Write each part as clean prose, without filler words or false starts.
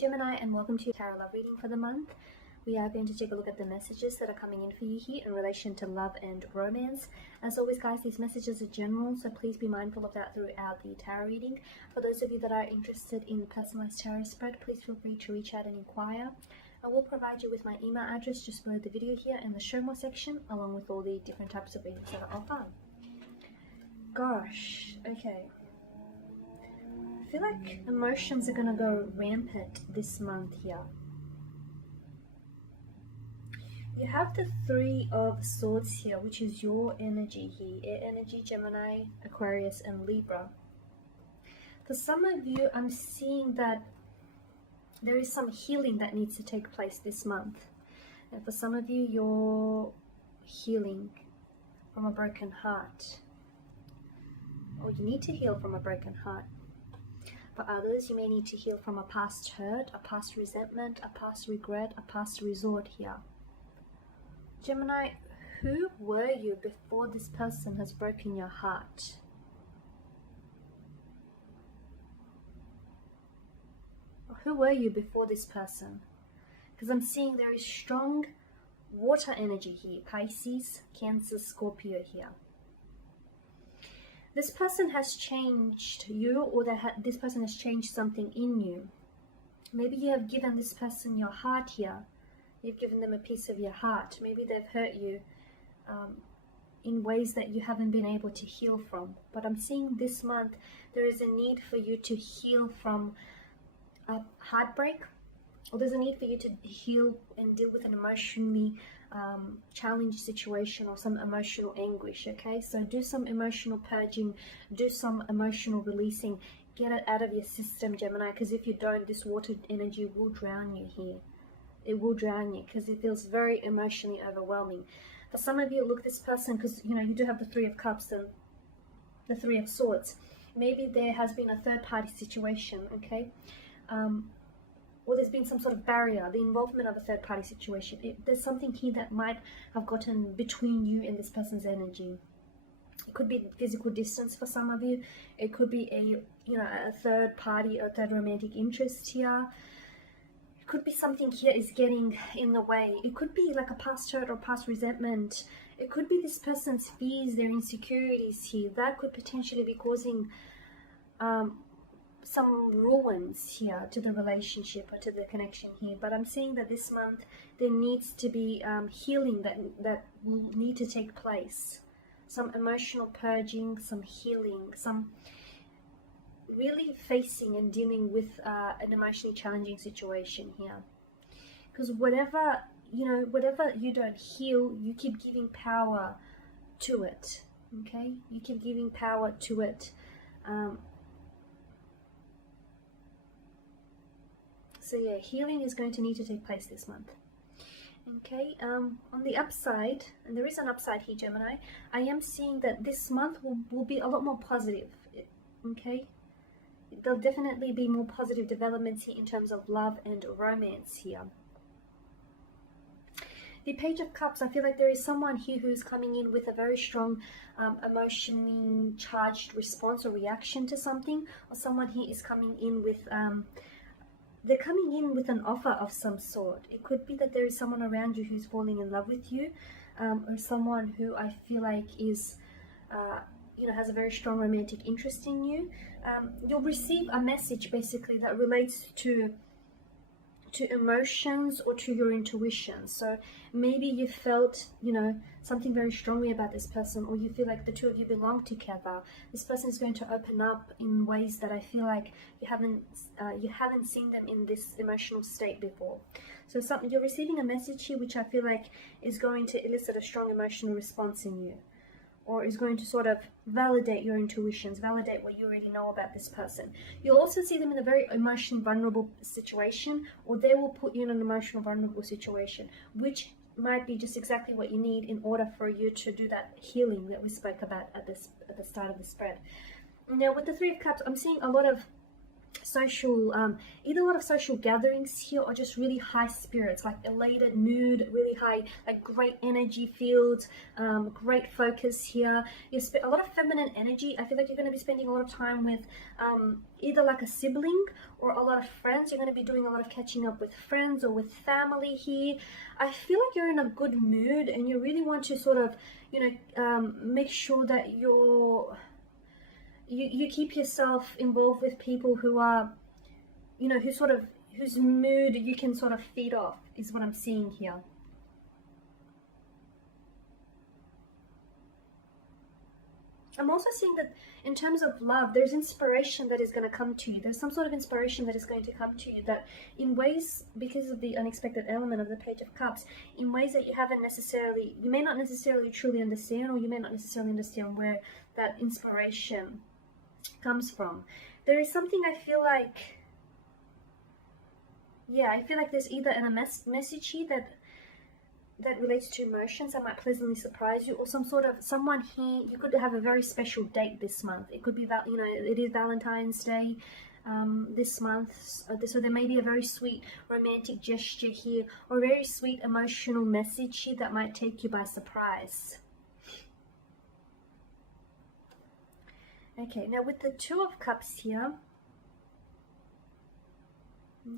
Gemini, and welcome to your tarot love reading for the month. We are going to take a look at the messages that are coming in for you here in relation to love and romance. As always, guys, these messages are general, so please be mindful of that throughout the tarot reading. For those of you that are interested in the personalized tarot spread, please feel free to reach out and inquire. I will provide you with my email address just below the video here in the show more section, along with all the different types of readings that I offer. Gosh, okay. I feel like emotions are going to go rampant this month here. You have the Three of Swords here, which is your energy here. Air energy, Gemini, Aquarius, and Libra. For some of you, I'm seeing that there is some healing that needs to take place this month. And for some of you, you're healing from a broken heart. Or you need to heal from a broken heart. For others, you may need to heal from a past hurt, a past resentment, a past regret, a past resort here. Gemini, who were you before this person has broken your heart? Or who were you before this person? Because I'm seeing there is strong water energy here. Pisces, Cancer, Scorpio here. This person has changed you, or this person has changed something in you. Maybe you have given this person your heart here. You've given them a piece of your heart. Maybe they've hurt you in ways that you haven't been able to heal from. But I'm seeing this month there is a need for you to heal from a heartbreak, or there's a need for you to heal and deal with an emotionally challenged situation or some emotional anguish. Okay, so do some emotional purging, do some emotional releasing, get it out of your system, Gemini, because if you don't, this water energy will drown you here. It will drown you because it feels very emotionally overwhelming. For some of you, look, this person, because you know you do have the Three of Cups and the Three of Swords, maybe there has been a third party situation, okay, or there's been some sort of barrier, the involvement of a third party situation. There's something here that might have gotten between you and this person's energy. It could be physical distance for some of you. It could be a third party or third romantic interest here. It could be something here is getting in the way. It could be like a past hurt or past resentment. It could be this person's fears, their insecurities here. That could potentially be causing some ruins here to the relationship or to the connection here. But I'm seeing that this month there needs to be healing that will need to take place. Some emotional purging, some healing, some really facing and dealing with an emotionally challenging situation here. Because whatever you don't heal, you keep giving power to it. Okay, you keep giving power to it. So yeah, healing is going to need to take place this month. Okay, on the upside, and there is an upside here, Gemini, I am seeing that this month will be a lot more positive. Okay, there'll definitely be more positive developments here in terms of love and romance here. The Page of Cups, I feel like there is someone here who's coming in with a very strong emotionally charged response or reaction to something, or someone here is coming in with they're coming in with an offer of some sort. It could be that there is someone around you who's falling in love with you, or someone who I feel like is has a very strong romantic interest in you. You'll receive a message basically that relates to emotions or to your intuition. So maybe you felt something very strongly about this person, or you feel like the two of you belong together. This person is going to open up in ways that I feel like you haven't seen them in this emotional state before. So you're receiving a message here which I feel like is going to elicit a strong emotional response in you, or is going to sort of validate your intuitions, validate what you already know about this person. You'll also see them in a very emotionally vulnerable situation, or they will put you in an emotional vulnerable situation, which might be just exactly what you need in order for you to do that healing that we spoke about at the start of the spread. Now with the Three of Cups, I'm seeing a lot of social, either a lot of social gatherings here or just really high spirits, like elated mood, really high, like great energy field, great focus here. You spend a lot of feminine energy. I feel like you're going to be spending a lot of time with either like a sibling or a lot of friends. You're going to be doing a lot of catching up with friends or with family here. I feel like you're in a good mood and you really want to sort of, make sure that you keep yourself involved with people who are, whose mood you can sort of feed off, is what I'm seeing here. I'm also seeing that in terms of love, there's inspiration that is going to come to you. There's some sort of inspiration that is going to come to you that in ways, because of the unexpected element of the Page of Cups, in ways that you may not necessarily truly understand, or you may not necessarily understand where that inspiration comes from. There is something I feel like there's either a message here that relates to emotions that might pleasantly surprise you, or someone here, you could have a very special date this month. It could be that, it is Valentine's Day this month, so there may be a very sweet romantic gesture here, or a very sweet emotional message here that might take you by surprise. Okay, now with the Two of Cups here,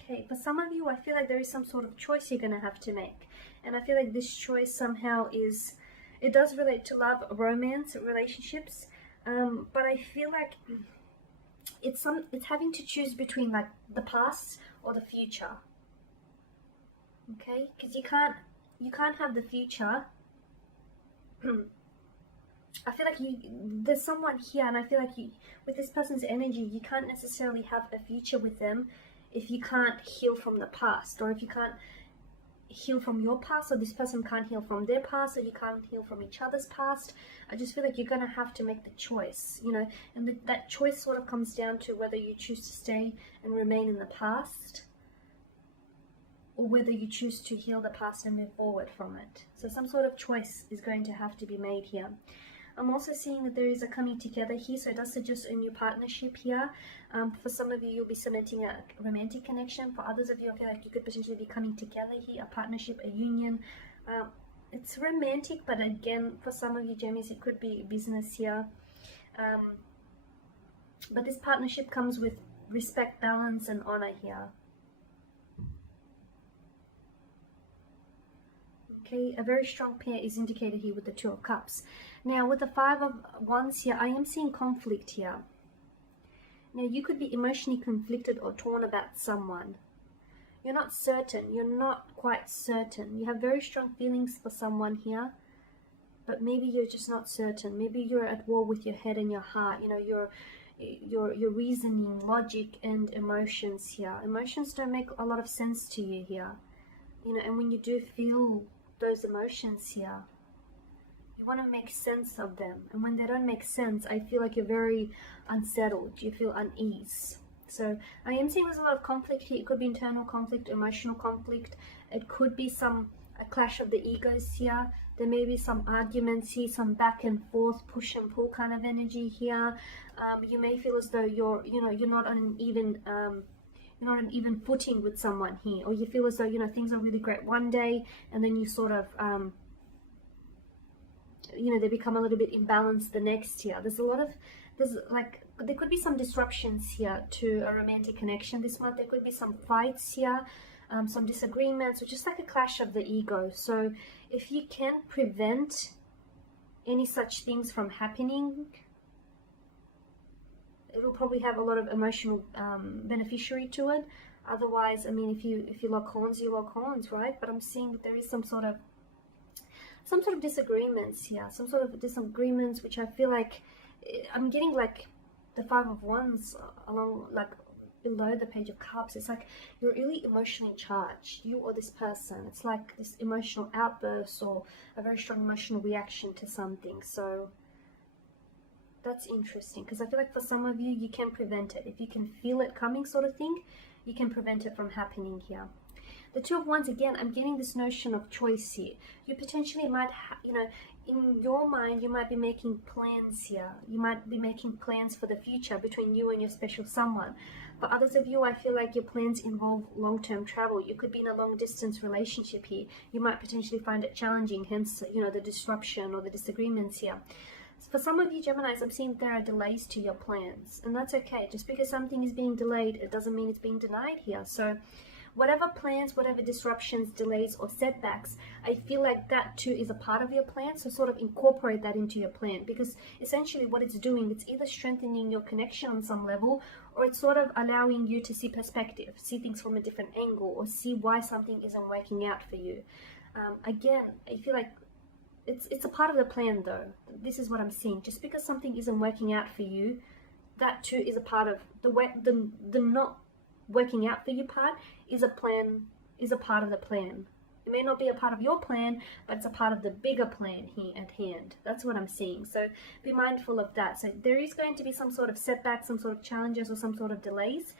okay, for some of you, I feel like there is some sort of choice you're going to have to make. And I feel like this choice somehow it does relate to love, romance, relationships. But I feel like it's having to choose between like the past or the future. Okay, because you can't have the future. I feel like there's someone here, and I feel like with this person's energy, you can't necessarily have a future with them if you can't heal from the past, or if you can't heal from your past, or this person can't heal from their past, or you can't heal from each other's past. I just feel like you're going to have to make the choice, and that choice sort of comes down to whether you choose to stay and remain in the past, or whether you choose to heal the past and move forward from it. So some sort of choice is going to have to be made here. I'm also seeing that there is a coming together here, so it does suggest a new partnership here. For some of you, you'll be cementing a romantic connection. For others of you, I feel like you could potentially be coming together here, a partnership, a union. It's romantic, but again, for some of you, Gemmies, it could be business here. But this partnership comes with respect, balance, and honor here. Okay, a very strong pair is indicated here with the Two of Cups. Now, with the Five of Wands here, I am seeing conflict here. Now, you could be emotionally conflicted or torn about someone. You're not certain. You're not quite certain. You have very strong feelings for someone here, but maybe you're just not certain. Maybe you're at war with your head and your heart. Your reasoning, logic, and emotions here. Emotions don't make a lot of sense to you here. And when you do feel those emotions here, you want to make sense of them, and when they don't make sense, I feel like you're very unsettled. You feel unease. So I am seeing there's a lot of conflict here. It could be internal conflict, emotional conflict. It could be a clash of the egos here. There may be some arguments here, some back and forth, push and pull kind of energy here. You may feel as though you're not on an even footing with someone here, or you feel as though things are really great one day, and then you sort of they become a little bit imbalanced the next year. There could be some disruptions here to a romantic connection this month. There could be some fights here, some disagreements, or just like a clash of the ego. So if you can prevent any such things from happening, it'll probably have a lot of emotional beneficiary to it. Otherwise, I mean, if you lock horns, you lock horns, right? But I'm seeing that there is some sort of disagreements here, some sort of disagreements, which I feel like I'm getting like the Five of Wands along, like below the Page of Cups. It's like you're really emotionally charged, you or this person. It's like this emotional outburst or a very strong emotional reaction to something. So that's interesting, because I feel like for some of you, you can prevent it. If you can feel it coming, sort of thing, you can prevent it from happening here. The Two of Wands, again, I'm getting this notion of choice here. You potentially might, in your mind, you might be making plans here. You might be making plans for the future between you and your special someone. For others of you, I feel like your plans involve long-term travel. You could be in a long-distance relationship here. You might potentially find it challenging, hence, the disruption or the disagreements here. For some of you Geminis, I'm seeing there are delays to your plans, and that's okay. Just because something is being delayed, it doesn't mean it's being denied here. So whatever plans, whatever disruptions, delays, or setbacks, I feel like that too is a part of your plan. So sort of incorporate that into your plan, because essentially what it's doing, it's either strengthening your connection on some level, or it's sort of allowing you to see perspective, see things from a different angle, or see why something isn't working out for you. Again, I feel like it's a part of the plan though. This is what I'm seeing. Just because something isn't working out for you, that too is a part of the not working out for you part is a part of the plan. It may not be a part of your plan, but it's a part of the bigger plan here at hand. That's what I'm seeing. So be mindful of that. So there is going to be some sort of setback, some sort of challenges, or some sort of delays.